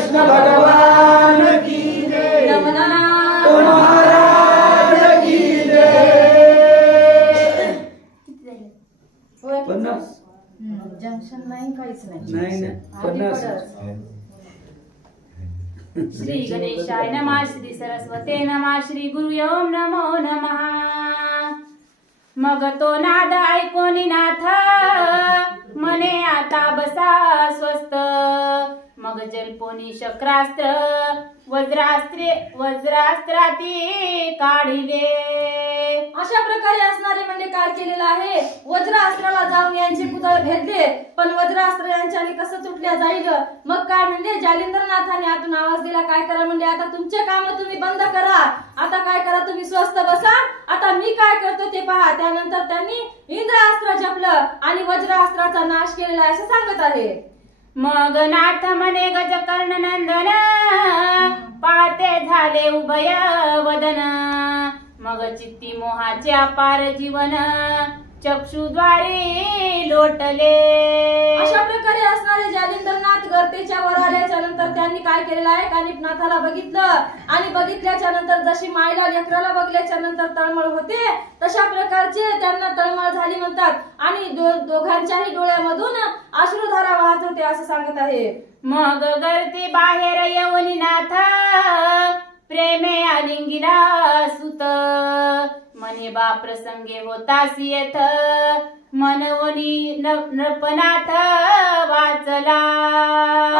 कृष्ण भगवान की जय। नमनाथ महाराज की जय। जंक्शन नाही काहीच नाही ना 50 श्री गणेशाय नमः, श्री सरस्वते नमः, श्री गुरुयो नमो नमः। मग तो नाद ऐकोनी नाथ, मने आता बसा स्वस्थ। मग जलपोनी शक्रास्त्र, वज्रास्त्राती काढिले। अशा प्रकारे असणारे म्हणजे काय केलेलं आहे, वज्रास्त्राला जाऊन यांचे पुतळे भेदले, पण वज्रास्त्र यांच्याने कसं तुटल्या जाईल। मग काय म्हणजे जालिंदरनाथाने आतून आवाज दिला, काय करा म्हणजे आता तुमचे काम तुम्ही बंद करा, आता काय करा तुम्ही स्वस्थ बसा, आता मी काय करतो ते पहा। त्यानंतर त्यांनी इंद्रास्त्र जपलं आणि वज्रास्त्राचा नाश केलेला आहे असं सांगत आहे। मग नाथ म्हणे गजकर्ण नंदन, पाहते झाले उभय वदन। मग चित्ती मोहाचे अपार जीवन, चक्षुद्वारे लोटले। अशा प्रकारे असणारे जालिंदरनाथ गर्तेच्या वर आल्याच्या नंतर त्यांनी काय केलेलं आहे, कानिपनाथाला बघितलं आणि बघितल्याच्या नंतर जशी मायला लेकराला बघल्याच्या नंतर तळमळ होते, तशा प्रकारचे त्यांना तळमळ झाली म्हणतात आणि दोघांच्याही डोळ्यामधून अश्रुधारा वाहत होते असं सांगत आहे। मग गर्ते बाहेर येऊन नाथ, प्रेमे आलिंगिला सुत। मने बा प्रसंगे होतासी येथ, मनवनी नृपनाथ वाचला।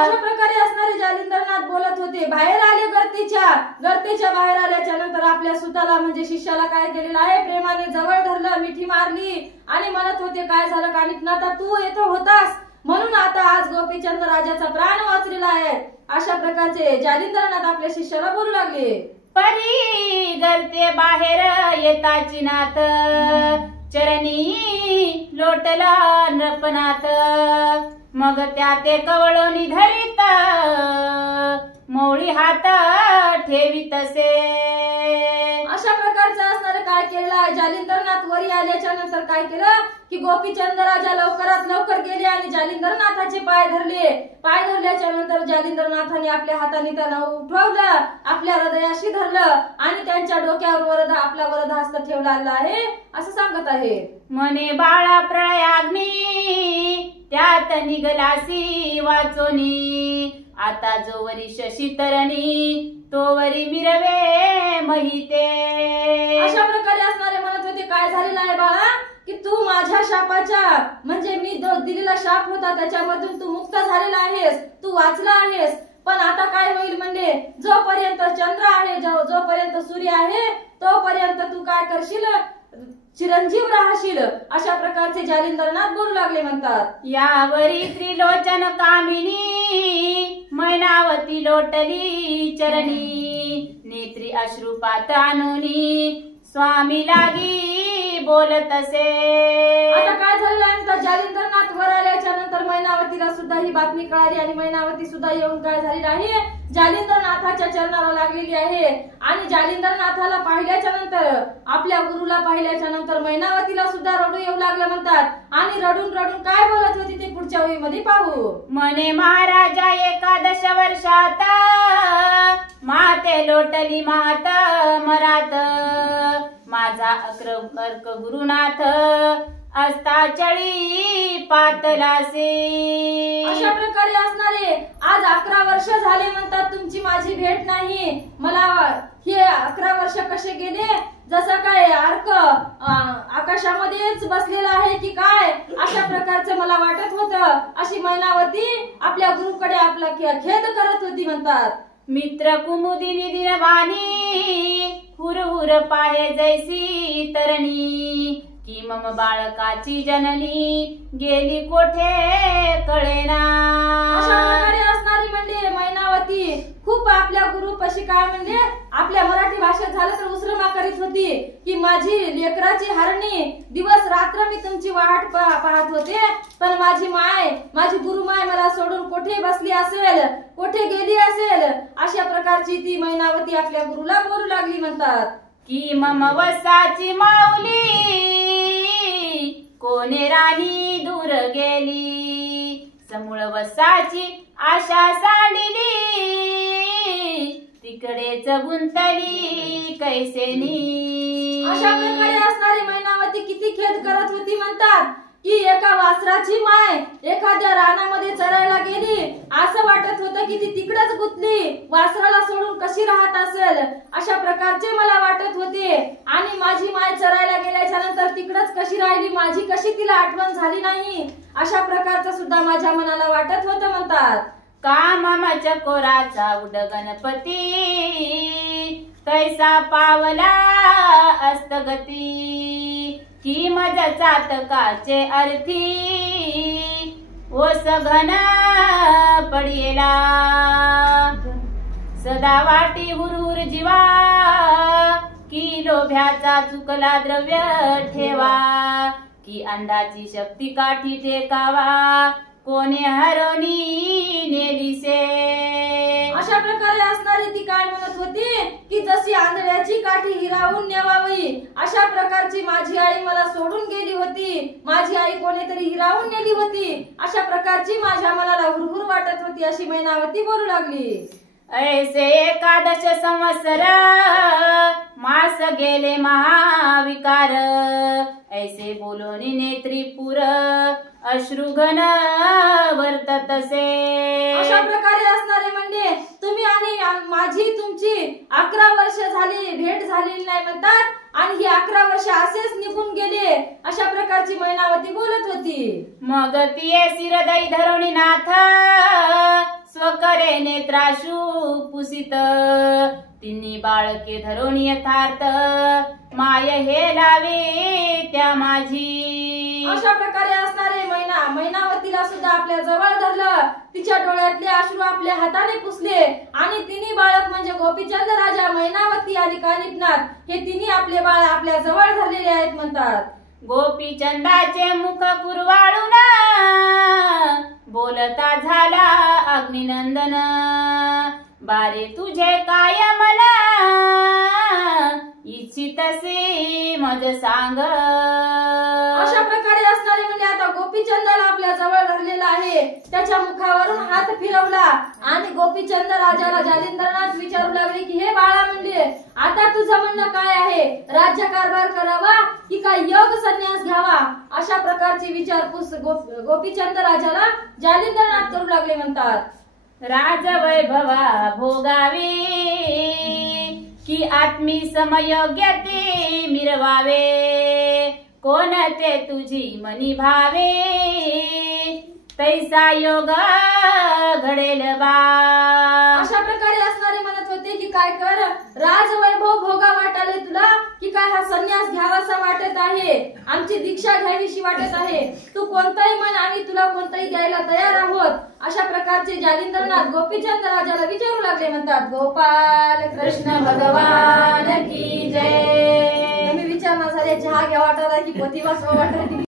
अशा प्रकारे असणारे जालिंदरनाथ बोलत होते, बाहेर आले गर्तेच्या बाहेर आल्याच्या नंतर आपल्या सुताला म्हणजे शिष्याला काय केलेलं आहे, प्रेमाने जवळ धरलं, मिठी मारली आणि म्हणत होते, काय झालं कानिपनाथा, तू येतो होतास म्हणून आता आज गोपीचंद राजाचा प्राण वाचलेला आहे। अशा प्रकारचे जालिंदरनाथ आपल्या शिष्याला बोलू लागले। परी गर्ते बाहेर येताची नाथ, चरणी लोटला नृपनाथ। मग त्या ते कवळोनी धरित, मोळी हात ठेवीतसे। अशा प्रकारचं असणारे काय केलं, जालिंदरनाथ वरी आल्याच्या नंतर काय केलं की गोपीचंद राजा लवकरात लवकर गेले आणि जालिंदरनाथाचे पाय धरले। पाय धरल्याच्या नंतर जालिंदरनाथाने आपल्या हाताने त्याला उठवलं, आपल्या हृदयाशी धरलं आणि त्यांच्या डोक्यावर आपला वरदहस्त ठेवला आहे असं सांगत आहे। मने बाळा प्रळयाग्नी, त्यात निघलासी वाचोनी। आता जोवरी शशी तरणी, तोवरी मिरवे महिते। अशा प्रकारे असणारे म्हणत होते, काय झालेलं आहे बाळा की तू माझ्या शापाच्या म्हणजे मी दिलेला शाप होता त्याच्यामधून तू मुक्त झालेला आहेस, तू वाचला आहेस। पण आता काय होईल म्हणजे जोपर्यंत चंद्र आहे, जोपर्यंत सूर्य आहे, तोपर्यंत तू काय करशील, चिरंजीव राहशील। अशा प्रकारचे जालिंदरनाथ बोलू लागले म्हणतात। यावरी त्रिलोचन कामिनी, मैनावती लोटली चरणी। नेत्री अश्रुपात आणूनी, स्वामी लागी बोलतसे। आता काय झालेलं आहे, जालिंदरनाथ वर आल्याच्या नंतर मैनावतीला सुद्धा ही बातमी कळाली आणि मैनावती सुद्धा येऊन काय झालेली आहे, जालिंदरनाथाच्या चरणाला लागलेली आहे। आणि जालिंदरनाथाला पाहिल्याच्या नंतर, आपल्या गुरुला पाहिल्याच्या नंतर मैनावतीला सुद्धा रडू येऊ लागलं म्हणतात आणि रडून रडून काय बोलत होती ते पुढच्या ओळीमध्ये पाहू। मने महाराजा 11 वर्षात, माते लोटली मात मरात। माझा अर्क गुरुनाथ, असता चळी पातलासे। अशा प्रकारे असणारे आज 11 वर्ष झाले म्हणतात तुमची माझी भेट नाही। मला हे 11 वर्ष कसे गेले, जसं काय अर्क आकाशामध्येच बसलेला आहे की काय, अशा प्रकारचं मला वाटत होतं। अशी मैनावती आपल्या गुरुकडे आपला खेद करत होती म्हणतात। मित्र कुमुदिनी दिनवाणी, हुरहुर पाहे जैसी तरणी। की मम बाळकाची जननी, गेली कोठे कळेना। अशा प्रकारे असणारी म्हणजे मैनावती खूप आपल्या गुरुपाशी काय म्हणजे आपल्या मराठी भाषेत झालं तर उसरमा करीत होती की माझी लेकराची हरणी, दिवस रात्र मी तुमची वाट पाहत होते, पण माझी माय, माझी गुरुमाय मला सोडून कुठे बसली असेल, कुठे गेली असेल। अशा प्रकारची ती मैनावती आपल्या गुरुला बोलू लागली म्हणतात। की मम वसाची माऊली, कोणे राणी दूर गेली। समूळ वसाची आशा सांडिली, मायेच गुंतली कैसेनी. अशा प्रकारे असणारी मैनावती किती खेद करत होती म्हणतात की एका वासराची माय एखाद्या रानामध्ये चरायला गेली, असं वाटत होतं की ती तिकडेच गुंतली, वासराला सोडून कशी राहत असेल अशा प्रकारचे मला वाटत होते. आणि माझी माय चरायला गेल्याच्या नंतर तिकडेच कशी राहिली, माझी कशी तिला आठवण झाली नाही, अशा प्रकारचं सुद्धा माझ्या मनाला वाटत होतं म्हणतात. का मामा चकोराचा उड गणपती कैसा पावला अस्तगती. की माझ्या चातकाचे अर्थी ओस घन पडियेला. सदा वाटी हुरहुर जीवा की लोभ्याचा चुकला द्रव्य ठेवा. की अंधाची शक्ती काठी टेकावा कोणे हरणी नेलीसे. अशा प्रकारे असणारी ती काय म्हणत होती की जशी आंधळ्याची काठी हिरावून नेवावी अशा प्रकारची माझी आई मला सोडून गेली होती, माझी आई कोणीतरी हिरावून नेली होती, अशा प्रकारची माझ्या मनाला हुरहुर वाटत होती, अशी मैनावती बोलू लागली. ऐसे एकादश संवत्सर मास गेले महाविकार. ऐसे बोलोनी नेत्रीपुर अश्रुघन वर्ततसे. अशा प्रकारे असणारे म्हणजे तुम्ही आणि माझी तुमची 11 वर्ष झाली भेट झालेली नाही म्हणतात आणि ही 11 वर्ष असेच निघून गेले, अशा प्रकारची मैनावती बोलत होती. मग तिये शिरदई धरुणी नाथ स्वकरे नेत्राशु पुसित. तिन्ही बाळके धरुणी यथार्थ माय हे लावे त्या माझी. अशा प्रकारे असणारे मैनावतीला सुद्धा आपल्या जवळ धरलं, तिच्या डोळ्यातले अश्रू आपल्या हाताने पुसले आणि तिन्ही बाळक म्हणजे गोपीचंद राजा, मैनावती आणि कानिपनाथ हे तिन्ही आपले बाळ आपल्या जवळ धरलेले आहेत म्हणतात. गोपीचंदाचे मुख कुरवाळून बोलता झाला अग्निनंदन. बारे तुझे काय मला इच्छितसे मज सांग. अशा प्रकारे असणारे म्हणजे आता गोपीचंदाला आपल्या जवळ धरलेला आहे, त्याच्या मुखावरून हात फिरवला आणि गोपीचंद राजाला जालिंदरनाथ विचारू लागले की हे बाळा म्हणजे आता तुझं म्हणणं काय आहे, राज्य कारभार करावा की काय योग संन्यास घ्यावा, अशा प्रकारची विचारपूस गोपीचंद राजाला जालिंदरनाथ करू लागले म्हणतात. राजवैभवा भोगावे की आत्मी समयोग्य ते मिरवावे. कोणते तुझी मनी भावे तैसा योग घडेल बा. अशा प्रकारे असणारे म्हणत होते की काय कर, राजवैभव भोगा वाटाले तुला की काय हा संन्यास घ्यावासा वाटत आहे, आमची दीक्षा घ्यावीशी वाटत आहे, तू कोणताही मन आम्ही तुला कोणताही द्यायला तयार आहोत, अशा प्रकारचे जालिंदरनाथ गोपीचंद राजाला विचारू लागले म्हणतात. गोपाल कृष्ण भगवान की जय. तुम्ही विचारणार झाले चहा घ्या वाटायला की पोथी वाचवा वाटायला.